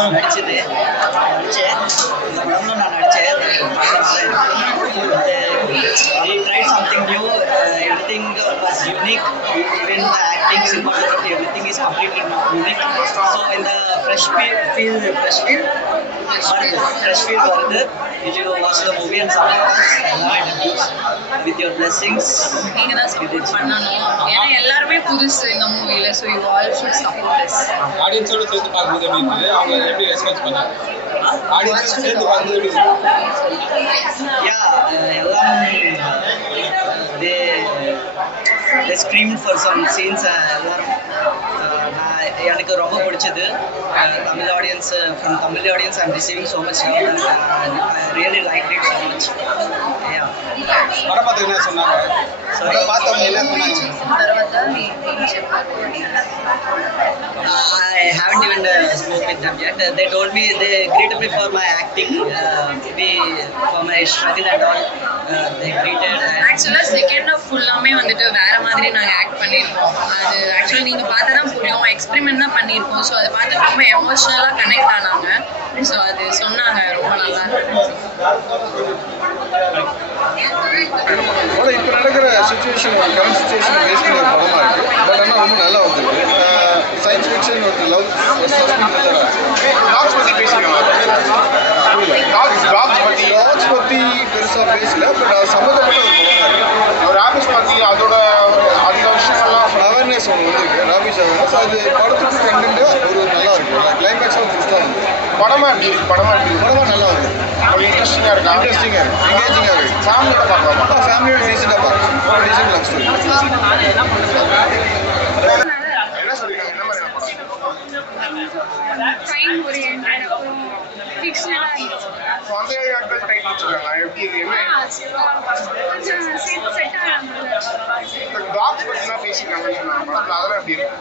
நான் நடிச்சது நடித்தேன் இந்த படம்ல நான் நடித்தேன் I try something new everything was unique even the acting cinematography everything is completely unique so in the fresh feel feel fresh feel வருது did you watch the movie and and with your blessings. நீங்க தான் support பண்ணணும். ஏன்னா எல்லாருமே புதுசு இந்த மூவில so you all should support us ஆடியன்ஸோட சேர்ந்து பார்க்கும்போது எப்படி இருந்தது அவங்க எப்படி ரெஸ்பான்ஸ் பண்ணாங்க? ஆடியன்ஸோட சேர்ந்து பார்க்கும்போது எப்படி yeah uh, எல்லாம் they they scream for some scenes எல்லாரும் எனக்கு ரொம்ப பிடிச்சது Tamil audience from Tamil audience I'm receiving so much love and I really like it so much படம் பார்த்து என்ன சொன்னாங்க படம் பார்த்தவங்க என்ன சொன்னாங்க I haven't even uh, spoken with them yet. Uh, they told me they greeted me for my acting, uh, we, for my struggle and all. Uh, they greeted. Actually, second of full-ஆமே வந்துட்டு வேற மாதிரி நாங்கள் act பண்ணியிருக்கோம் அது ஆக்சுவலாக நீங்கள் பார்த்தா தான் புரியும். எக்ஸ்பெரிமெண்ட் தான் பண்ணியிருக்கோம் ஸோ அதை பார்த்து ரொம்ப எமோஷ்னலாக கனெக்ட் ஆனாங்க. ஸோ அது சொன்னாங்க. ரொம்ப நல்லா படம் இப்போ நடக்கிற சுச்சுவேஷன் ஒரு கரண்ட் சுச்சுவேஷன் பேஸ் பண்ணி ஒரு படமாக இருக்குது பட் ஆனால் ரொம்ப நல்லா வந்திருக்கு சயின்ஸ் ஃபிக்ஷன் ஒரு லவ் டாக்ஸ் பத்தி பேசிக்கலாம் டாக்ஸ் டாக்ஸ் பத்தி. டாக்ஸ் பற்றி பெருசாக பேசல பட் அது சம்மந்தப்பட்ட ஒரு படமாக இருக்குது ஒரு ரேபிஸ் பத்தி அதோட ஒரு அந்த விஷயங்கள்லாம் அவேர்னஸ் ஒன்று அவேர்னஸ் அது படத்துக்கு கண்டென்ட் ஒரு நல்லா இருக்கு கிளைமேக்ஸாக ட்விஸ்டாக இருக்கு படமா எப்படி இருக்கு? படமா எப்படி இருக்கு? படமாக நல்லா இருக்கு ஒரு இன்ட்ரெஸ்டிங்கா இருக்கா? இன்ட்ரெஸ்டிங்காக இருக்கு எங்கேஜிங்காக இருக்கு ஃபேமிலியோட பார்க்கலாமா? ஃபேமிலியோட ரீசெண்டாக பார்க்கலாம். ரீசெண்ட் லவ் ஸ்டோரி படம்? ஓரியன்ட் அப்புறம் ஃபிக்ஷனலாக இருந்துச்சு ஸோ அந்த நாட்கள் டைட்டில் வச்சிருக்காங்க எப்படி இது என்ன? கொஞ்சம் இந்த டாக்ஸ் பத்திலாம் பேசியிருக்காங்கன்னு சொன்னாங்க படத்துல அதெல்லாம் எப்படி இருக்கு?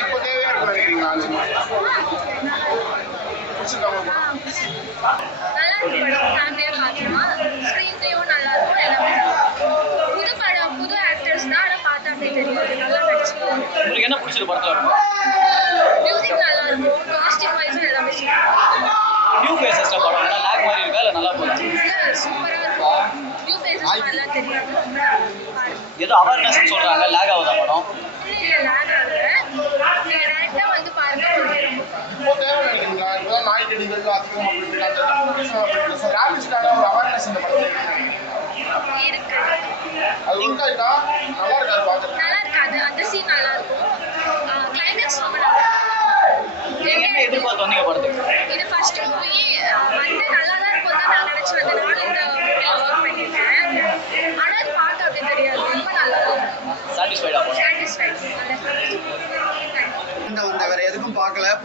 இப்போ தேவையா இருக்கு நினைக்கிறீங்களா அது நல்லா இருக்கு படம். ஃபேமிலியாக பார்க்கலாம் ஸ்க்ரீன் பிளேவும் நல்லா இருக்கும் எல்லாமே நல்லா இருக்கும். புது படம் புது ஆக்டர்ஸ் தான் ஆனால் பார்த்தா அப்படியே தெரியாது. நல்லா நடிச்சிருக்காங்க. உங்களுக்கு என்ன பிடிச்சிருக்கு படத்தில்? மியூசிக் நல்லா இருக்கும் காஸ்டியூம் வைஸும் எல்லாமே சூப்பராக நியூ ஃபேஸஸ் படம் நல்லா லேக் மாதிரி இருக்கா இல்லை நல்லா போகுது சூப்பராக இருக்கும் நியூ ஃபேஸஸ் நல்லா தெரியும் பாருங்க ஏதோ அவேர்னஸ் சொல்கிறாங்க லேக் ஆகுதா படம்? நாய்க்கடிகள் அதிகம் அப்படின்ட்டு ரேபிஸ்க்கான ஒரு அவேர்னஸ் இந்த படத்துல அது ஆயிட்டா நல்லா இருக்காது நல்லா இருக்காது. அந்த சீன் நல்லா இருக்கும். கிளைமேக்ஸ் ரொம்ப நல்லா நீங்கள் என்ன எதிர்பார்த்து வந்தீங்க படத்துக்கு? இது ஃபர்ஸ்ட் மூவி Gracias.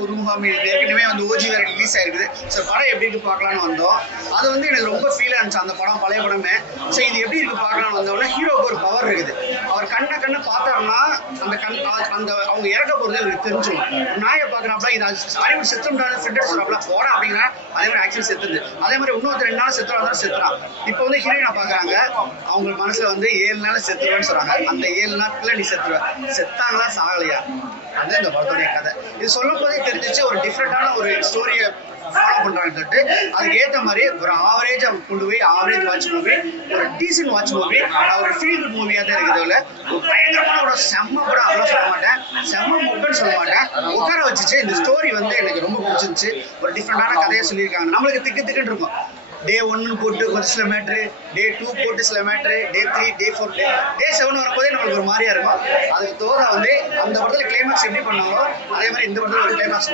எதுக்கும் பார்க்கல ஏற்கனவே வந்து ஓஜி வேற ரிலீஸ் ஆயிருக்குது. ஸோ படம் எப்படி இருக்கு பார்க்கலான்னு வந்தோம். அது வந்து எனக்கு ரொம்ப ஃபீல் ஆனிச்சு அந்த படம் பழைய படமே. ஸோ இது எப்படி இருக்கு பார்க்கலான்னு வந்தோடனே ஹீரோக்கு ஒரு பவர் இருக்குது. அவர் கண்ணை கண்ணை பார்த்தாருன்னா அந்த கண் அந்த அவங்க இறக்க போகிறது எனக்கு தெரிஞ்சிடும் நாயை பார்க்குறாப்ல இது ஹாலிவுட் செத்துட்டாங்க ஃப்ரெண்ட் சொல்கிறாப்ல போடா அப்படிங்கிற அதே மாதிரி ஆக்சுவலி செத்துது அதே மாதிரி இன்னொருத்தர் ரெண்டு நாள் செத்துறாங்க செத்துறான். இப்போ வந்து ஹீரோயினை பார்க்குறாங்க. அவங்க மனசில் வந்து ஏழு நாள் செத்துருவேன்னு சொல்கிறாங்க அந்த ஏழு நாட்களில் நீ செத்துருவ. செத்தாங்களா சாகலையா? அது இந்த படத்துடைய கதை. இது சொல்லும் போதே தெரிஞ்சிச்சு ஒரு டிஃப்ரெண்டான ஒரு ஸ்டோரியை ஃபாலோ பண்றாங்கன்னு சொல்லிட்டு. அதுக்கு ஏற்ற மாதிரி ஒரு ஆவரேஜ் கொண்டு போய் ஆவரேஜ் வாட்ச் மூவி ஒரு டீசன்ட் வாட்ச் மூவி ஒரு ஃபீல் குட் மூவியாக தான் இருக்குது இல்லை பயங்கரமான ஒரு செம்ம கூட அவ்வளோ சொல்ல மாட்டேன். செம்ம முக்கன்னு சொல்ல மாட்டேன். உட்கார வச்சுச்சு. இந்த ஸ்டோரி வந்து எனக்கு ரொம்ப பிடிச்சிருந்துச்சு. ஒரு டிஃப்ரெண்டான கதையை சொல்லியிருக்காங்க. நம்மளுக்கு திக்கு திக்குன்னு இருக்கும். டே ஒன்னு போட்டு கொஞ்சம் சில மேட்ரு டே டூ போட்டு சில matter day three day four day day seven வரும்போதே நம்மளுக்கு ஒரு மாதிரியா இருக்கும். அதுக்கு தோதா வந்து அந்த படத்துல கிளைமேக்ஸ் எப்படி பண்ணாங்களோ அதே மாதிரி இந்த படத்துல ஒரு கிளைமேக்ஸ்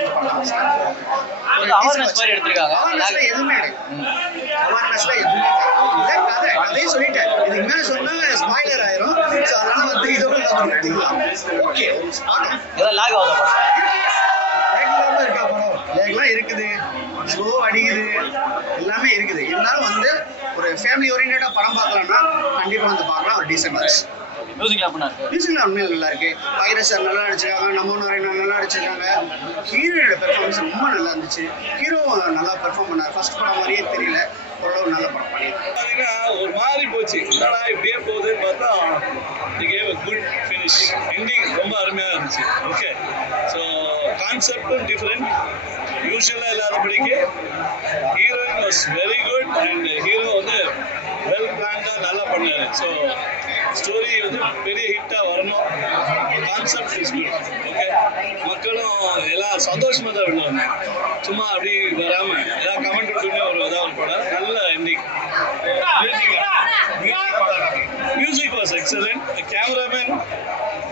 அவேர்னஸ்ல எதுவுமே அவேர்னஸ்ல எதுவுமே கதை. கதையை சொல்லிட்டேன். இதுக்கு மேல சொன்னா ஸ்பாய்லர் ஆயிரும். ஸோ அதனால வந்து இதோட ஓகே ஏதோ லேக் ஆகுதா? ஃபேமிலி ஓரியன்டாக படம் பார்க்கலாம்னா கண்டிப்பாக வந்து பார்க்கலாம். ஒரு டீசென்ட் வாட்ச் மியூசிக்லாம் உண்மையில நல்லா இருக்கு. வைரஸ் சார் நல்லா நடிச்சிருக்காங்க நம்ம நிறைய நல்லா நடிச்சிருக்காங்க. ஹீரோயோட பெர்ஃபார்மன்ஸ் ரொம்ப நல்லா இருந்துச்சு. ஹீரோவும் நல்லா பெர்ஃபார்ம் பண்ணார். ஃபர்ஸ்ட் படம் மாதிரியே தெரியல. ஓரளவு நல்ல படம் பண்ணியிருக்காரு. பார்த்தீங்கன்னா ஒரு மாதிரி போச்சு. என்னடா இப்படியே போகுதுன்னு பார்த்தா குட் ஃபினிஷ் ஃபினிஷ் எண்டிங் ரொம்ப அருமையாக இருந்துச்சு. ஓகே கான்செப்டும் டிஃப்ரெண்ட் யூஸ்வலாக இல்லாதபடிக்கு heroine was very good and hero வந்து வெல் பிளான்டாக நல்லா பண்ணார். ஸோ ஸ்டோரி வந்து பெரிய ஹிட்டாக வரணும். கான்செப்ட் இஸ் குட் ஓகே மக்களும் எல்லாம் சந்தோஷமாக தான் விடுவாங்க. சும்மா அப்படி வராமல் எல்லாம் கமெண்ட் கொடுத்துமே ஒரு இதாக ஒரு படம் நல்ல ending music was excellent cameraman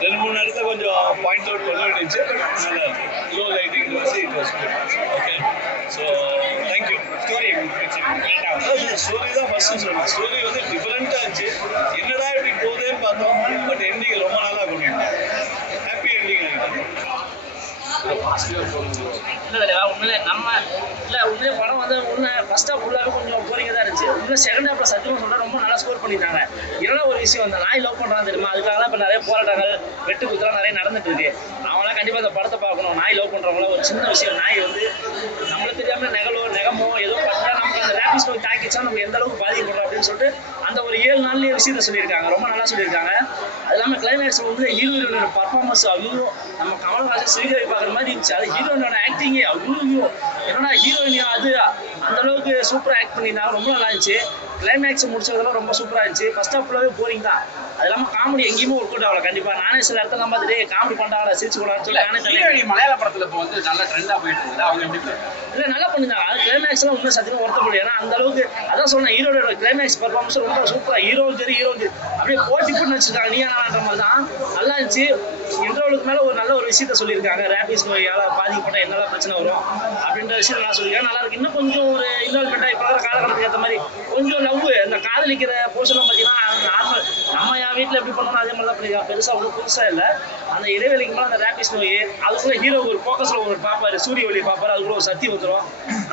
ரெண்டு மூணு இடத்துல கொஞ்சம் பாயிண்ட் அவுட் பண்ண வேண்டியது நல்லா இருக்கு லோ லைட்டிங் வச்சு it was good okay so thank you story story தான் ஃபர்ஸ்ட் சொன்னேன் ஸ்டோரி வந்து டிஃப்ரெண்ட்டாக இருந்துச்சு. என்னடா இப்படி போகுதேன்னு பார்த்தோம். பட் எண்டிங் ரொம்ப நல்லா கொண்டு ஹாப்பி எண்டிங் இல்லை உண்மையிலே நம்ம இல்லை உண்மையிலே படம் வந்து உண்மை ஃபர்ஸ்ட் ஹாஃப் ஃபுல்லாகவே கொஞ்சம் போரிங்க தான் இருந்துச்சு. உண்மையிலே செகண்ட் ஹாஃப்ல சத்தியமாக சொல்கிறேன் ரொம்ப நல்லா ஸ்கோர் ஒரு விஷயம் அந்த நாய் லவ் பண்ணுறான் தெரியுமா? அதுக்காக இப்போ நிறைய போராட்டங்கள் வெட்டு குத்துலாம் நிறைய நடந்துட்டு இருக்கு. அவங்களாம் கண்டிப்பாக அந்த படத்தை பார்க்கணும். நாய் லவ் பண்ணுறவங்கள ஒரு சின்ன விஷயம். நாய் வந்து நம்மளுக்கு தெரியாமல் நெகலோ நெகமோ ஏதோ பார்த்தா நமக்கு அந்த ரேபிஸ் நோய் தாக்கிச்சா நம்ம எந்த அளவுக்கு பாதிக்கப்படுறோம் அப்படின்னு சொல்லிட்டு அந்த ஒரு ஏழு நாள்லேயே விஷயத்த சொல்லியிருக்காங்க. ரொம்ப நல்லா சொல்லியிருக்காங்க. அது இல்லாமல் கிளைமேக்ஸ் வந்து ஹீரோ ஹீரோனோட பர்ஃபார்மன்ஸ் ஐயோ நம்ம கமல்ஹாசன் ஸ்ரீதேவி பார்க்குற மாதிரி இருந்துச்சு. அது ஹீரோயினோட ஆக்டிங்கே ஐயோ என்னடா ஹீரோயினியா அது? அந்த அளவுக்கு சூப்பராக ஆக்ட் பண்ணியிருந்தாங்க. ரொம்ப நல்லா இருந்துச்சு. கிளைமேக்ஸ் முடிச்சதெல்லாம் ரொம்ப சூப்பராக இருந்துச்சு. ஃபர்ஸ்ட் ஃபுல்லாகவே போரிங் தான். அது இல்லாமல் காமெடி எங்கேயுமே ஒர்க் அவுட் ஆகல. கண்டிப்பாக நானே சில இடத்துல பார்த்துட்டு காமெடி பண்ணாங்களா சிரிச்சு கூடாதுன்னு சொல்லி நானே ஹீரோயின் மலையாள படத்துல இப்போ வந்து நல்ல ட்ரெண்டா போயிட்டு இருக்குது அவங்க எப்படி இல்லை நல்லா பண்ணுங்க அது கிளைமேக்ஸ்லாம் உண்மை சத்தியமாக ஒருத்த முடியும் ஏன்னா அந்த அளவுக்கு அதான் சொன்னேன் ஹீரோட கிளைமேக்ஸ் பர்ஃபார்மன்ஸ் ரொம்ப சூப்பராக ஹீரோ சரி ஹீரோ அப்படியே போட்டி போட்டு வச்சிருக்காங்க நீ நான்ற மாதிரி தான். நல்லா இருந்துச்சு. இன்டர்வலுக்கு மேலே ஒரு நல்ல ஒரு விஷயத்த சொல்லியிருக்காங்க. ரேபிஸ் நோயால் பாதிக்கப்பட்ட என்னெல்லாம் பிரச்சனை வரும். அப்படின்ற விஷயம் நான் சொல்லிக்கிறேன். நல்லா இருக்கு. இன்னும் கொஞ்சம் ஒரு இன்வால்மெண்ட்டாக இப்போ இருக்கிற காலகட்டத்துக்கு ஏற்ற மாதிரி கொஞ்சம் லவ் இந்த காதலிக்கிற போர்ஷன்லாம் பார்த்தீங்கன்னா நார்மல் நம்ம என் வீட்டில் எப்படி பண்ணணும் அதே மாதிரி தான் பெருசாக ஒன்றும் புதுசாக இல்லை. அந்த இடைவெளிக்கு மேலே அந்த ரேபிஸ் நோய் அதுக்குள்ள ஹீரோ ஒரு ஃபோக்கஸில் ஒரு பார்ப்பாரு சூரிய ஒளி பார்ப்பாரு அதுக்குள்ள ஒரு சக்தி வந்துடும்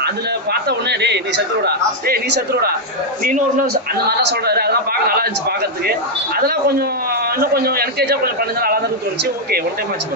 அதில் பார்த்த உடனே டேய் நீ செத்துருடா டேய் நீ செத்துருடா நீ இன்னொரு நாள் அந்த மாதிரிலாம் சொல்றாரு. அதெல்லாம் பார்க்க நல்லா இருந்துச்சு பார்க்கறதுக்கு. அதெல்லாம் கொஞ்சம் இன்னும் கொஞ்சம் என்கேஜாக கொஞ்சம் பண்ணுங்க. நல்லா தான் தோணுச்சு ஓகே ஒன் டைம் ஆச்சு